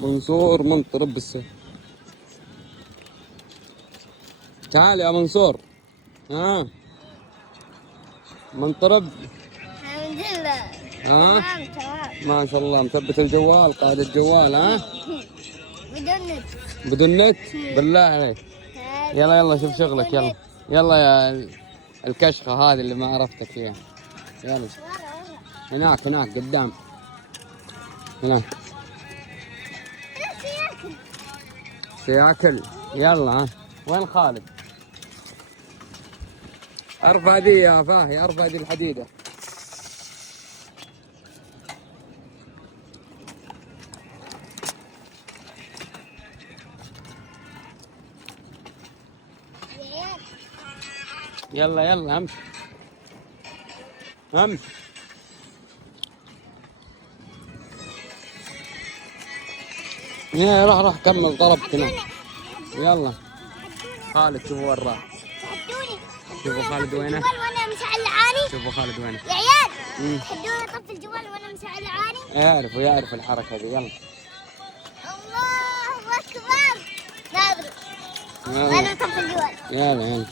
منصور منطرب بالسيف. تعال يا منصور. ها منطرب. الحمد لله. ها تمام. ما شاء الله مثبت الجوال، قاعد الجوال. ها بدون نت. بدون نت بالله عليك. يلا يلا شوف شغلك. يلا يلا يا الكشخة هذه اللي ما عرفتك فيها. يلا هناك هناك قدام هناك. سياكل. يلا ها وين خالد؟ ارفع دي يا فاهي، ارفع دي الحديدة. يلا يلا امشي امشي. يا روح كمل طلبك هنا. يلا خالد شوفوا وين راح. شوفوا خالد وينه. وانا مشعل عاني. شوفوا خالد وينه يا عيال تحدوني اطفي الجوال وانا مشعل عاني. يعرف الحركة دي. يلا الله اكبر. نادر. انا اطفي الجوال. يلا يلا.